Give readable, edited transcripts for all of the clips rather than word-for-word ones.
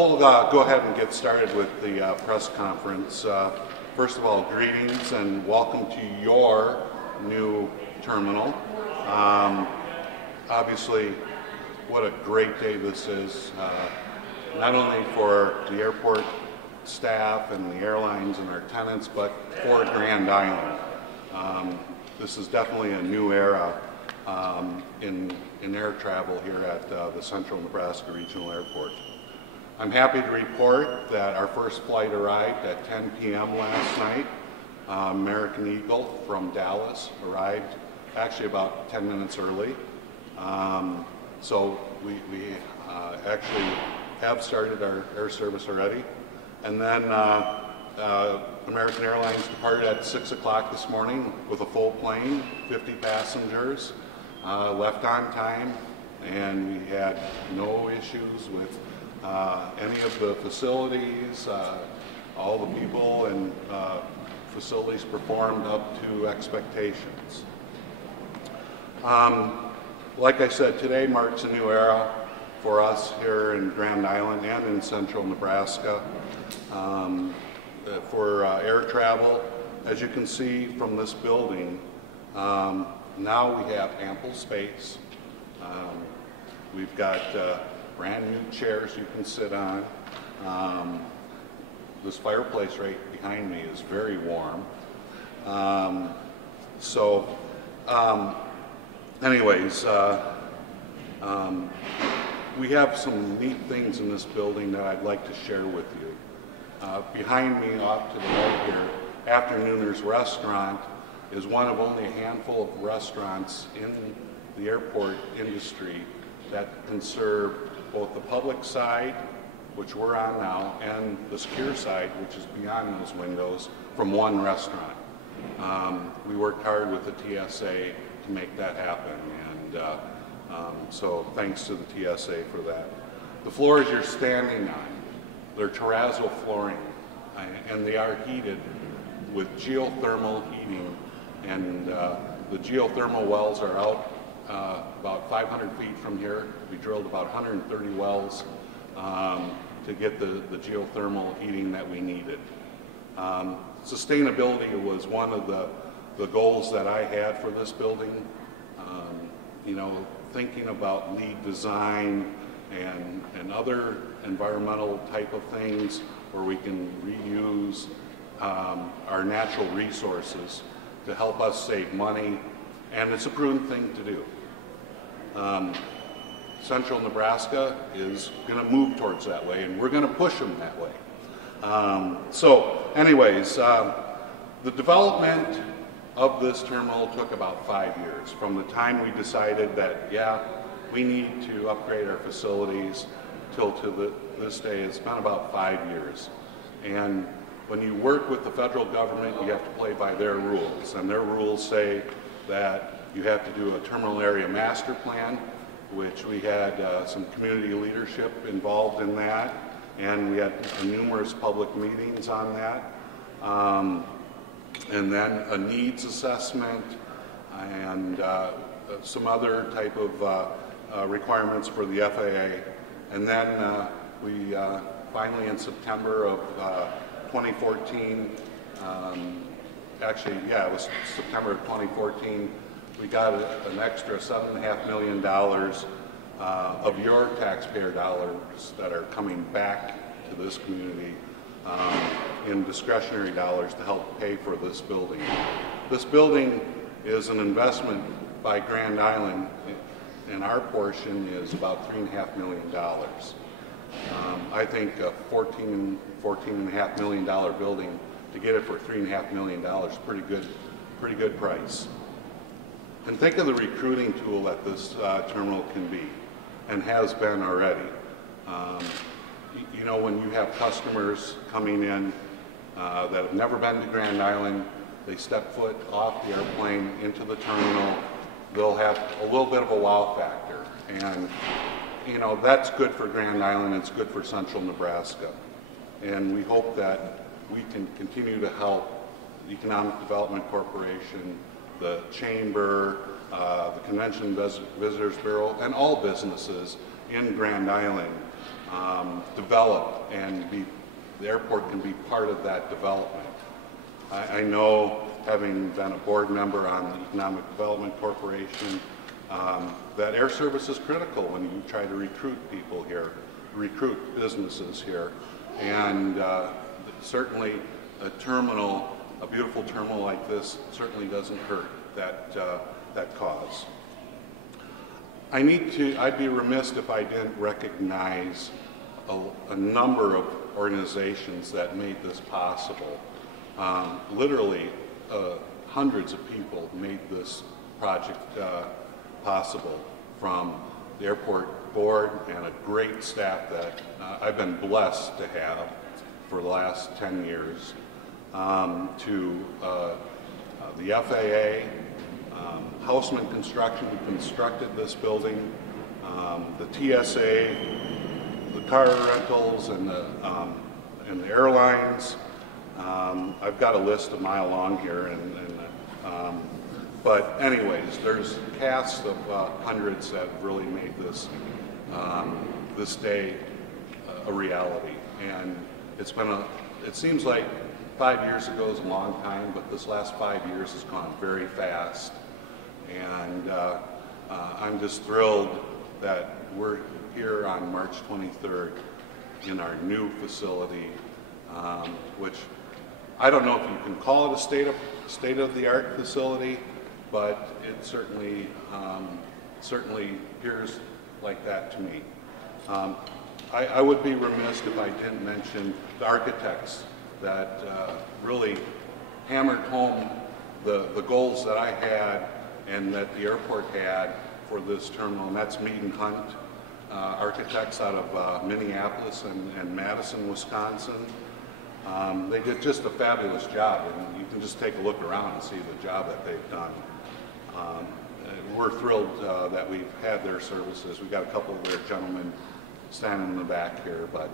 we'll go ahead and get started with the press conference. First of all, greetings and welcome to your new terminal. Obviously, what a great day this is, not only for the airport staff and the airlines and our tenants, but for Grand Island. This is definitely a new era in air travel here at the Central Nebraska Regional Airport. I'm happy to report that our first flight arrived at 10 p.m. last night. American Eagle from Dallas arrived actually about 10 minutes early. So we actually have started our air service already. And then American Airlines departed at 6 o'clock this morning with a full plane, 50 passengers, left on time, and we had no issues with any of the facilities. All the people and facilities performed up to expectations. Like I said, today marks a new era for us here in Grand Island and in Central Nebraska. For air travel, as you can see from this building, now we have ample space. We've got brand new chairs you can sit on. This fireplace right behind me is very warm. Anyways, we have some neat things in this building that I'd like to share with you. Behind me, off to the right here, Afternooners Restaurant is one of only a handful of restaurants in the airport industry that can serve both the public side, which we're on now, and the secure side, which is beyond those windows, from one restaurant. We worked hard with the TSA to make that happen, and so thanks to the TSA for that. The floors you're standing on, they're terrazzo flooring, and they are heated with geothermal heating, and the geothermal wells are out about 500 feet from here. We drilled about 130 wells to get the geothermal heating that we needed. Sustainability was one of the goals that I had for this building. You know, thinking about LEED design and other environmental type of things where we can reuse our natural resources to help us save money, and it's a prudent thing to do. Central Nebraska is going to move towards that way, and we're going to push them that way. Anyways, the development of this terminal took about 5 years. From the time we decided that, yeah, we need to upgrade our facilities till to this day, it's been about 5 years. And when you work with the federal government, you have to play by their rules. And their rules say that you have to do a terminal area master plan, which we had some community leadership involved in that. And we had numerous public meetings on that. And then a needs assessment and some other type of requirements for the FAA. And then we finally in September of 2014, it was September of 2014, we got an extra $7.5 million of your taxpayer dollars that are coming back to this community in discretionary dollars to help pay for this building. This building is an investment by Grand Island, and our portion is about $3.5 million. I think a $14.5 million building, to get it for $3.5 million, pretty good price. And think of the recruiting tool that this terminal can be, and has been already. You know, when you have customers coming in that have never been to Grand Island, they step foot off the airplane into the terminal, they'll have a little bit of a wow factor. And, you know, that's good for Grand Island, it's good for Central Nebraska. And we hope that we can continue to help the Economic Development Corporation, the Chamber, the Convention Visitors Bureau, and all businesses in Grand Island develop and the airport can be part of that development. I know, having been a board member on the Economic Development Corporation, that air service is critical when you try to recruit people here, recruit businesses here, and certainly a terminal, a beautiful terminal like this, certainly doesn't hurt that cause. I'd be remiss if I didn't recognize a number of organizations that made this possible. Literally, hundreds of people made this project possible, from the airport board and a great staff that I've been blessed to have for the last 10 years, to the FAA, Houseman Construction, who constructed this building, the TSA, the car rentals, and the airlines. I've got a list a mile long here, but anyways, there's a cast of hundreds that really made this this day a reality. And it's been it seems like 5 years ago is a long time, but this last 5 years has gone very fast. And I'm just thrilled that we're here on March 23rd in our new facility, which I don't know if you can call it a state-of-the-art facility, but it certainly appears like that to me. I would be remiss if I didn't mention the architects that really hammered home the goals that I had and that the airport had for this terminal, and that's Mead and Hunt architects out of Minneapolis and Madison, Wisconsin. They did just a fabulous job, and you can just take a look around and see the job that they've done. We're thrilled that we've had their services. We've got a couple of their gentlemen standing in the back here, but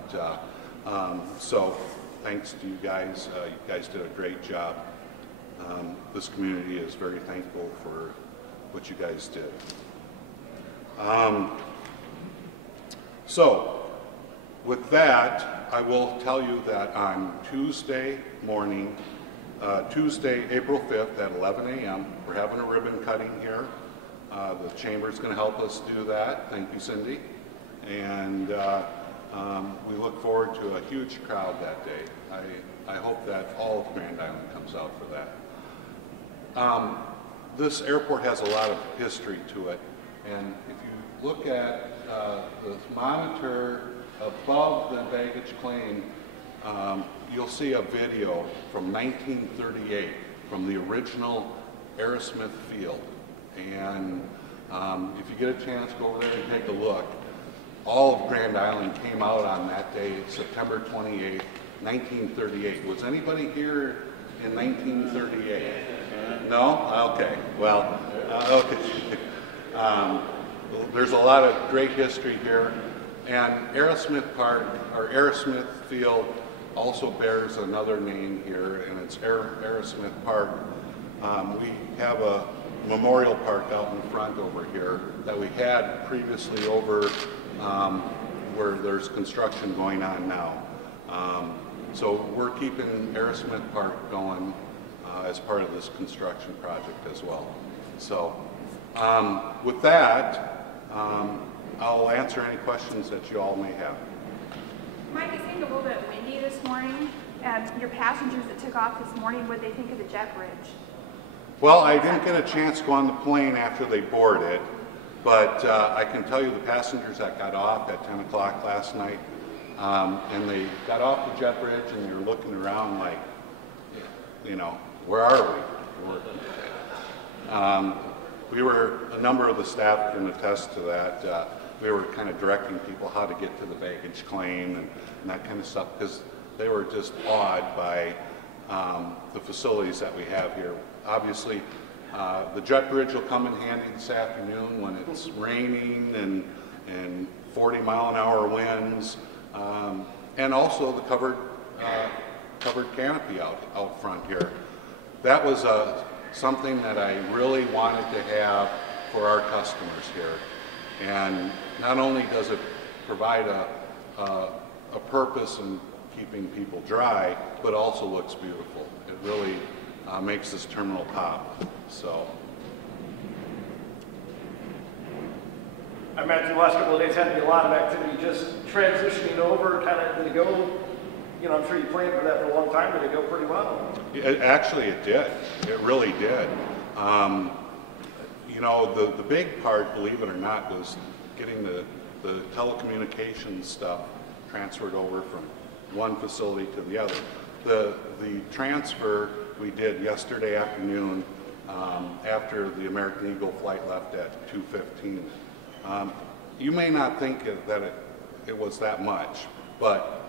so thanks to you guys. You guys did a great job. This community is very thankful for what you guys did. So with that, I will tell you that on Tuesday morning, Tuesday, April 5th at 11 a.m., we're having a ribbon cutting here. The Chamber's going to help us do that. Thank you, Cindy. And we look forward to a huge crowd that day. I hope that all of Grand Island comes out for that. This airport has a lot of history to it. And if you look at the monitor above the baggage claim, you'll see a video from 1938 from the original Aerosmith Field. And if you get a chance, go over there and take a look. All of Grand Island came out on that day, September 28, 1938. Was anybody here in 1938? No? Okay. Well, okay. There's a lot of great history here. And Aerosmith Park, or Aerosmith Field, also bears another name here, and it's Aerosmith Park. We have a memorial park out in front over here that we had previously over where there's construction going on now. So we're keeping Aerosmith Park going as part of this construction project as well. So with that, I'll answer any questions that you all may have. Mike, it's getting a little bit windy this morning. Your passengers that took off this morning, what did they think of the jet bridge? Well, I didn't get a chance to go on the plane after they boarded, but I can tell you the passengers that got off at 10 o'clock last night, and they got off the jet bridge and you're looking around like, you know, where are we? A number of the staff can attest to that. We were kind of directing people how to get to the baggage claim and that kind of stuff, because they were just awed by the facilities that we have here. Obviously, the jet bridge will come in handy this afternoon when it's raining and 40-mile-an-hour winds, and also the covered canopy out front here. That was something that I really wanted to have for our customers here. And not only does it provide a purpose in keeping people dry, but also looks beautiful. It really makes this terminal pop. So. I imagine the last couple of days had to be a lot of activity just transitioning over, kind of, did it go, you know, I'm sure you planned for that for a long time, did it go pretty well? Actually, it did. It really did. You know, the big part, believe it or not, was getting the telecommunications stuff transferred over from one facility to the other. The transfer we did yesterday afternoon after the American Eagle flight left at 2:15. You may not think that it was that much, but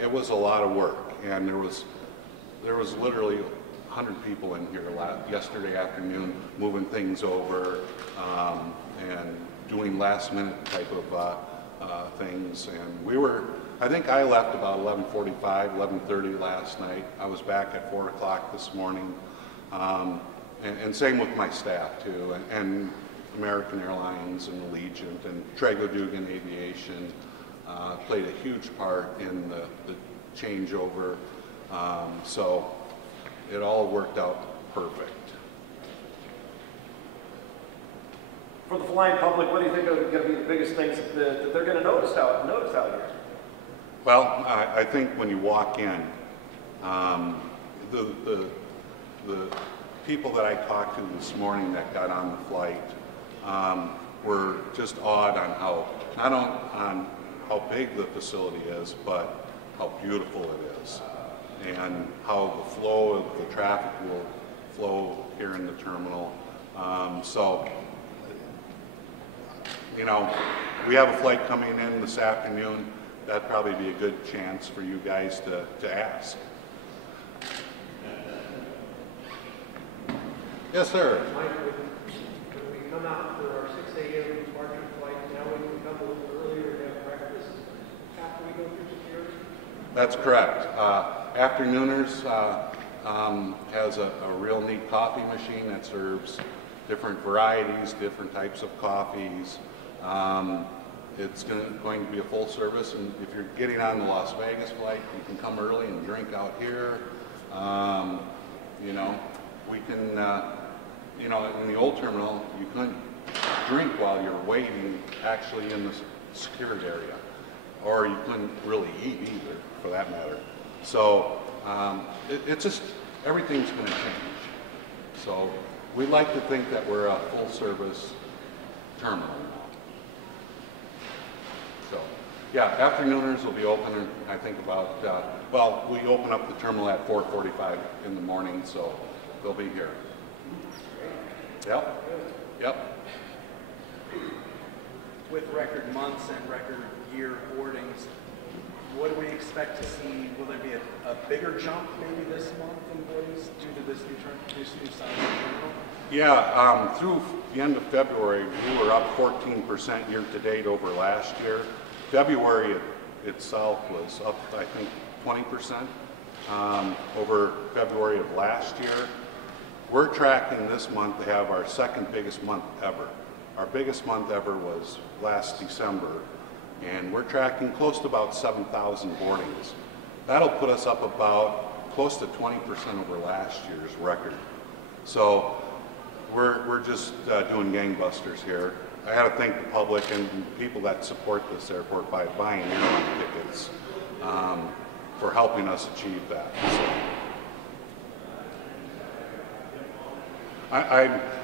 it was a lot of work, and there was literally 100 people in here yesterday afternoon moving things over and doing last-minute type of things. And I think I left about 11:45, 11:30 last night. I was back at 4 o'clock this morning, and same with my staff too, and American Airlines and Allegiant and Trago-Dugan Aviation played a huge part in the changeover. So it all worked out perfect. For the flying public, what do you think are going to be the biggest things that they're going to notice out here? Well, I think when you walk in, the people that I talked to this morning that got on the flight were just awed on not on how big the facility is, but how beautiful it is, and how the flow of the traffic will flow here in the terminal. So, you know, we have a flight coming in this afternoon. That'd probably be a good chance for you guys to ask. Yes, sir. Mike, when we come out for our 6 a.m. departure flight, now we can come a little earlier and have breakfast after we go through security? That's correct. Afternooners has a real neat coffee machine that serves different varieties, different types of coffees. It's going to be a full service, and if you're getting on the Las Vegas flight, you can come early and drink out here. You know, we can, you know, in the old terminal, you couldn't drink while you're waiting actually in the secured area, or you couldn't really eat either, for that matter. So it's just, everything's going to change. So we like to think that we're a full service terminal. So, yeah, afternooners will be open, I think about, well, we open up the terminal at 4:45 in the morning, so they'll be here. Yep, yep. With record months and record year boardings, what do we expect to see? Will there be a bigger jump maybe this month in boardings due to this new size of terminal? Yeah, through the end of February, we were up 14% year to date over last year. February itself was up, I think, 20% over February of last year. We're tracking this month to have our second biggest month ever. Our biggest month ever was last December, and we're tracking close to about 7,000 boardings. That'll put us up about close to 20% over last year's record. So we're just doing gangbusters here. I got to thank the public and people that support this airport by buying airline tickets for helping us achieve that. So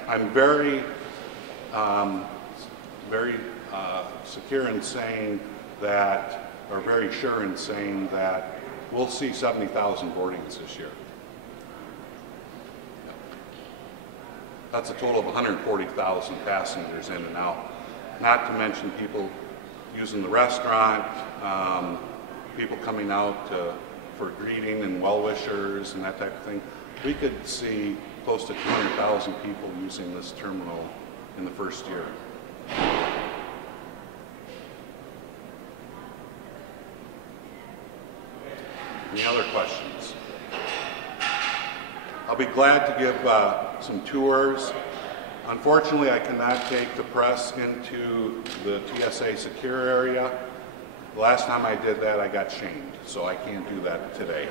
I'm very secure in saying that, or very sure in saying that we'll see 70,000 boardings this year. That's a total of 140,000 passengers in and out. Not to mention people using the restaurant, people coming out for greeting and well-wishers and that type of thing. We could see close to 200,000 people using this terminal in the first year. Any other questions? I'll be glad to give some tours. Unfortunately, I cannot take the press into the TSA secure area. The last time I did that, I got shamed, so I can't do that today.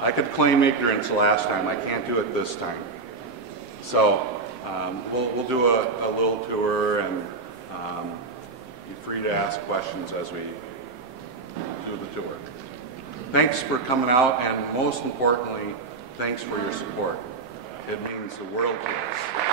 I could claim ignorance the last time. I can't do it this time. So we'll do a little tour, and you're free to ask questions as we do the tour. Thanks for coming out, and most importantly, thanks for your support. It means the world to us.